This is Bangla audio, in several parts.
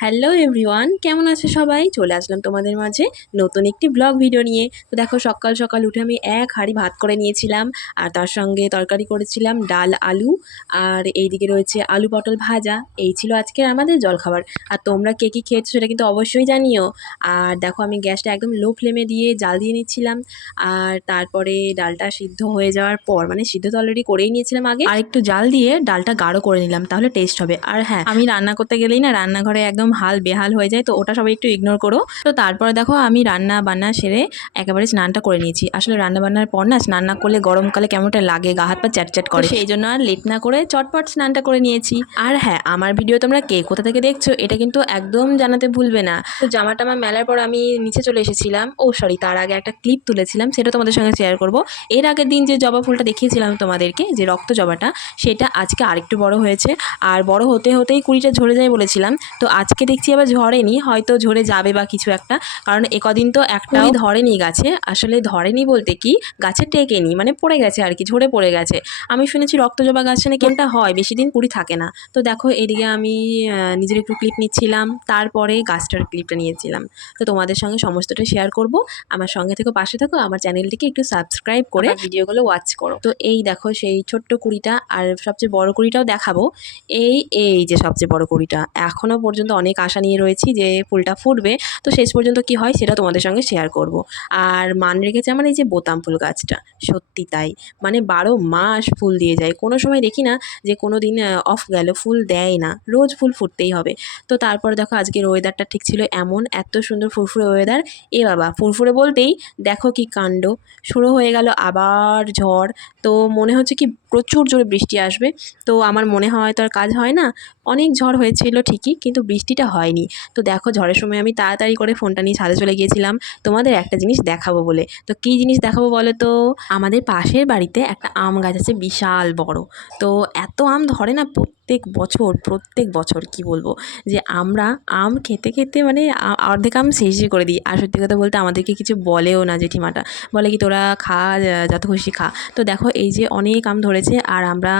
হ্যালো এভরিওয়ান, কেমন আছে সবাই? চলে আসলাম তোমাদের মাঝে নতুন একটি ব্লগ ভিডিও নিয়ে। তো দেখো, সকাল সকাল উঠে আমি এক হাঁড়ি ভাত করে নিয়েছিলাম, আর তার সঙ্গে তরকারি করেছিলাম ডাল আলু, আর এইদিকে রয়েছে আলু পটল ভাজা। এই ছিল আজকে আমাদের জলখাবার। আর তোমরা কে কী খেয়েছো সেটা কিন্তু অবশ্যই জানিও। আর দেখো, আমি গ্যাসটা একদম লো ফ্লেমে দিয়ে জাল দিয়ে নিচ্ছিলাম। আর তারপরে ডালটা সিদ্ধ হয়ে যাওয়ার পর, মানে সিদ্ধ তো অলরেডি করেই নিয়েছিলাম আগে, আর একটু জাল দিয়ে ডালটা গাঢ় করে নিলাম, তাহলে টেস্ট হবে। আর হ্যাঁ, আমি রান্না করতে গেলেই না রান্নাঘরে একদম হাল বেহাল হয়ে যায়, তো ওটা সবাই একটু ইগনোর করো। তো তারপরে দেখো, আমি রান্না বান্না সেরে একেবারে স্নানটা করে নিয়েছি। আসলে রান্না বান্নার পর না স্নান না করলে গরমকালে কেমনটা লাগে, গা হাত পা চ্যাটচ্যাট করে, সেই জন্য আর লেট না করে চটপট স্নানটা করে নিয়েছি। আর হ্যাঁ, আমার ভিডিও তোমরা কে কোথা থেকে দেখছো এটা কিন্তু একদম জানাতে ভুলবে না। তো জামা টামা মেলার পর আমি নিচে চলে এসেছিলাম। ও সরি, তার আগে একটা ক্লিপ তুলেছিলাম, সেটা তোমাদের সঙ্গে শেয়ার করব। এর আগের দিন যে জবা ফুলটা দেখিয়েছিলাম তোমাদেরকে, যে রক্ত জবাটা, সেটা আজকে আরেকটু বড় হয়েছে। আর বড় হতে হতেই কুড়িটা ঝরে যায় বলেছিলাম, তো আজকে দেখছি আবার ঝরেনি, হয়তো ঝরে যাবে বা কিছু একটা, কারণ একদিন তো একটাও ধরেনি গাছে। আসলে ধরেনি বলতে কি, গাছে টেকেনি, মানে পড়ে গেছে আর কি, ঝরে পড়ে গেছে। আমি শুনেছি রক্তজবা গাছে নাকি একটা হয়, বেশি দিন কুড়ি থাকে না। তো দেখো, এদিকে আমি নিজের একটু ক্লিপ নিচ্ছিলাম, তারপরে গাছটার ক্লিপটা নিয়েছিলাম। তো তোমাদের সঙ্গে সমস্তটা শেয়ার করব। আমার সঙ্গে থেকে পাশে থাকো, আমার চ্যানেলটিকে একটু সাবস্ক্রাইব করে ভিডিওগুলো ওয়াচ করো। তো এই দেখো সেই ছোট্ট কুড়িটা, আর সবচেয়ে বড় কুড়িটাও দেখাবো। এই এই যে সবচেয়ে বড় কুড়িটা, এখনও পর্যন্ত অনেক আশা নিয়ে রয়েছি যে ফুলটা ফুটবে। তো শেষ পর্যন্ত কি হয় সেটা তোমাদের সঙ্গে শেয়ার করব। আর মান রেখেছে আমার এই যে বোতাম ফুল গাছটা, সত্যি তাই, মানে 12 মাস ফুল দিয়ে যায়। কোনো সময় দেখি না যে কোনো দিন অফ গেল, ফুল দেয় না, রোজ ফুল ফুটতেই হবে। তো তারপর দেখো, আজকের ওয়েদারটা ঠিক ছিল এমন, এত সুন্দর ফুরফুরে ওয়েদার। এ বাবা, ফুরফুরে বলতেই দেখো কি কাণ্ড, শুরু হয়ে গেল আবার ঝড়। তো মনে হচ্ছে কি প্রচুর জোরে বৃষ্টি আসবে। তো আমার মনে হয় তো আর কাজ হয় না, অনেক ঝড় হয়েছিল ঠিকই, কিন্তু বৃষ্টিটা হয়নি। তো দেখো, ঝড়ের সময় আমি তাড়াতাড়ি করে ফোনটা নিয়ে ছাদে চলে গিয়েছিলাম তোমাদের একটা জিনিস দেখাবো বলে। তো কী জিনিস দেখাবো বলো তো? আমাদের পাশের বাড়িতে একটা আম গাছ আছে, বিশাল বড়। তো এত আম ধরে না প্রত্যেক বছর কি বলবো, যে আমরা আম খেতে খেতে মানে অর্ধেক আম শেষই করে দিই। আর সত্যি কথা বলতে আমাদেরকে কিছু বলেও না জেঠিমাটা, বলে কি তোরা খা, যত খুশি খা। তো দেখো, এই যে অনেক আম ধরেছে, আর আমরা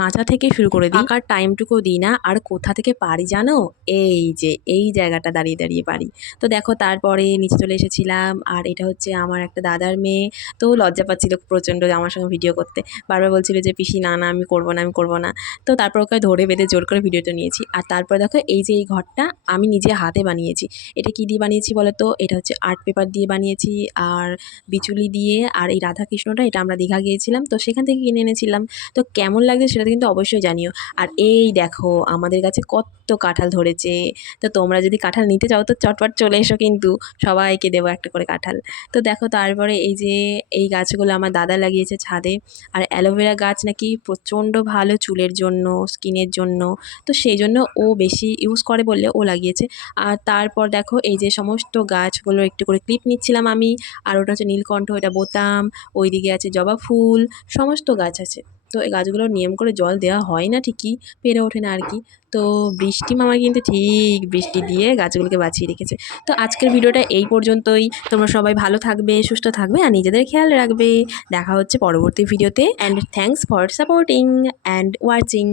কাঁচা থেকে শুরু করে দিই, পাকার টাইমটুকু দিই না। আর কোথা থেকে পারি জানো? এই যে এই জায়গাটা দাঁড়িয়ে দাঁড়িয়ে পারি। তো দেখো, তারপরে নিচে চলে এসেছিলাম। আর এটা হচ্ছে আমার একটা দাদার মেয়ে। তো লজ্জা পাচ্ছিল প্রচণ্ড আমার সঙ্গে ভিডিও করতে, বারবার বলছিল যে পিসি না না, আমি করবো না, আমি করবো না। তো তারপর ওকে ধরে বেঁধে জোর করে ভিডিওটা নিয়েছি। আর তারপরে দেখো, এই যে এই ঘরটা আমি নিজে হাতে বানিয়েছি। এটা কি দিয়ে বানিয়েছি বলো তো? এটা হচ্ছে আর্ট পেপার দিয়ে বানিয়েছি, আর বিচুলি দিয়ে। আর এই রাধাকৃষ্ণটা, এটা আমরা দীঘা গিয়েছিলাম, তো সেখান থেকে কিনে এনেছিলাম। তো কেমন লাগছে সেটা কিন্তু অবশ্যই জানিও। আর এই দেখো, আমাদের কাছে কত কাঁঠাল ধরেছে। তো তোমরা যদি কাঁঠাল নিতে চাও তো চটপট চলে এসো, কিন্তু সবাইকে দেবো একটা করে কাঁঠাল। তো দেখো, তারপরে এই যে এই গাছগুলো আমার দাদা লাগিয়েছে ছাদে। আর অ্যালোভেরা গাছ নাকি প্রচণ্ড ভালো চুলের জন্য, স্কিনের জন্য। তো সেই জন্য ও বেশি ইউজ করে বললে ও লাগিয়েছে। আর তারপর দেখো, এই যে সমস্ত গাছগুলো একটু করে ক্লিপ নিচ্ছিলাম আমি। আর ওটা হচ্ছে নীলকণ্ঠ, এটা বোতাম, ওইদিকে আছে জবা ফুল, সমস্ত গাছ আছে। তো এই গাছগুলো নিয়ম করে জল দেওয়া হয় না ঠিকই, পেরে ওঠে না আর কি। তো বৃষ্টি মামা কিন্তু ঠিক বৃষ্টি দিয়ে গাছগুলোকে বাঁচিয়ে রেখেছে। তো আজকের ভিডিওটা এই পর্যন্তই। তোমরা সবাই ভালো থাকবে, সুস্থ থাকবে, আর নিজেদের খেয়াল রাখবে। দেখা হচ্ছে পরবর্তী ভিডিওতে। And thanks for supporting and watching.